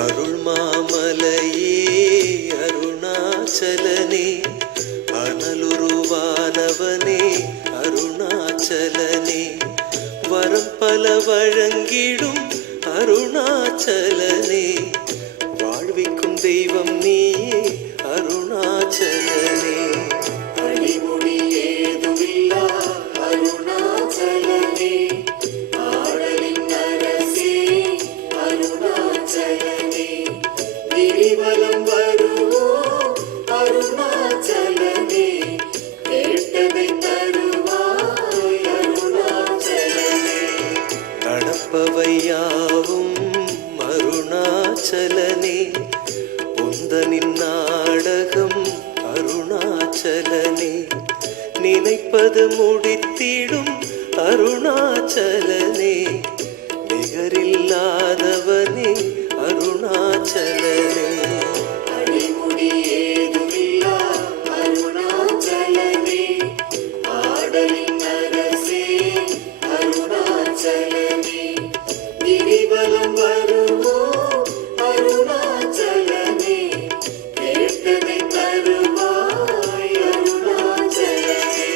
அருள் மாமலையே அருணாச்சலனே, அனலுருவானவனே அருணாச்சலனே, வரம் பல வழங்கிடும் அருணாச்சலனே, வாழ்விக்கும் தெய்வம் நீயே அருணாச்சலனே. அடிமுடி ஏதுமில்லா அருணாச்சலனே, ஆடலின் அரசே அருணாச்சலனே, கிரிவலம் வருவோம் அருணாச்சலனே, கேட்டதை தருவாய் அருணாச்சலனே. நடப்பவையாவும் அருணாச்சலனே, உந்தனின் நாடகம் அருணாச்சலனே, நினைப்பது முடித்திடும் அருணாச்சலனே, நிகரில்லாதவனே அருணாச்சலனே. அடிமுடி ஏதுமில்லா அருணாச்சலனே, ஆடலின் அரசே அருணாச்சலனே, கிரிவலம் வருவோம் அருணாச்சலனே, கேட்டதை தருவாய் அருணாச்சலனே.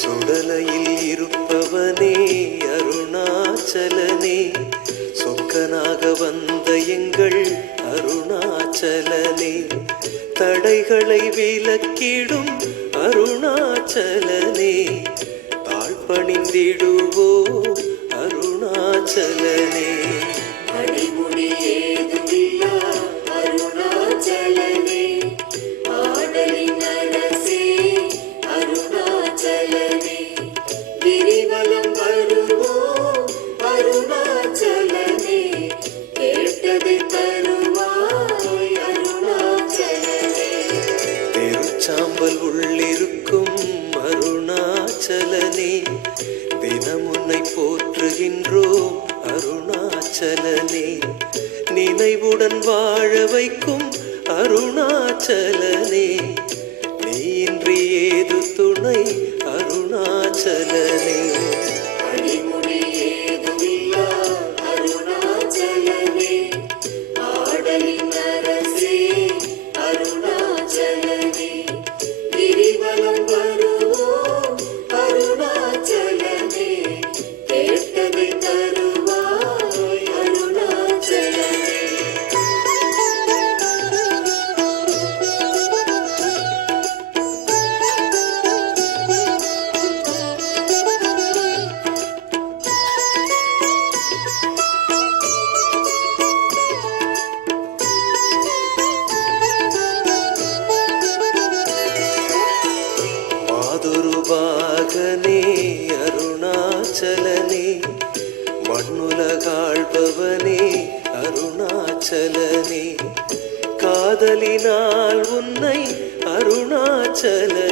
சுடலையில் இருப்பவனே அருணாச்சலனே, சொக்கனாக வந்த எங்கள் அருணாச்சலனே, தடைகளை விலக்கிடும் அருணாச்சலனே, தாழ்பணிந்திடுவோ அருணாச்சலனே. அடிமுடி ஏதுமில்லா அருணாச்சலனே, ஆடலின் அரசே அருணாச்சலனே, கிரிவலம் வருவோம் அருணாச்சலனே, கேட்டதை தருவாய் அருணாச்சலனே. திருச்சாம்பல் உள்ளிருக்கும் அருணாச்சலனே, தினம் உன்னை போற்றுகின்றோம் அருணாச்சலனே, நினைவுடன் வாழ வைக்கும் அருணாச்சலனே, நீயின்றி ஏது துணை அருணாச்சலனே. அடிமுடி ஏதுமில்லா அருணாச்சலனே, ஆடலின் அரசே அருணாச்சலனே, கிரிவலம் வருவோம் அருணாச்சலனே, கேட்டதை தருவாய் அருணாச்சலனே. மாதுருபாகனே அருணாச்சலனே, மண்ணுலகாள்பவனே அருணாச்சலனே, காதலினால் உன்னை அருணாச்சலனே,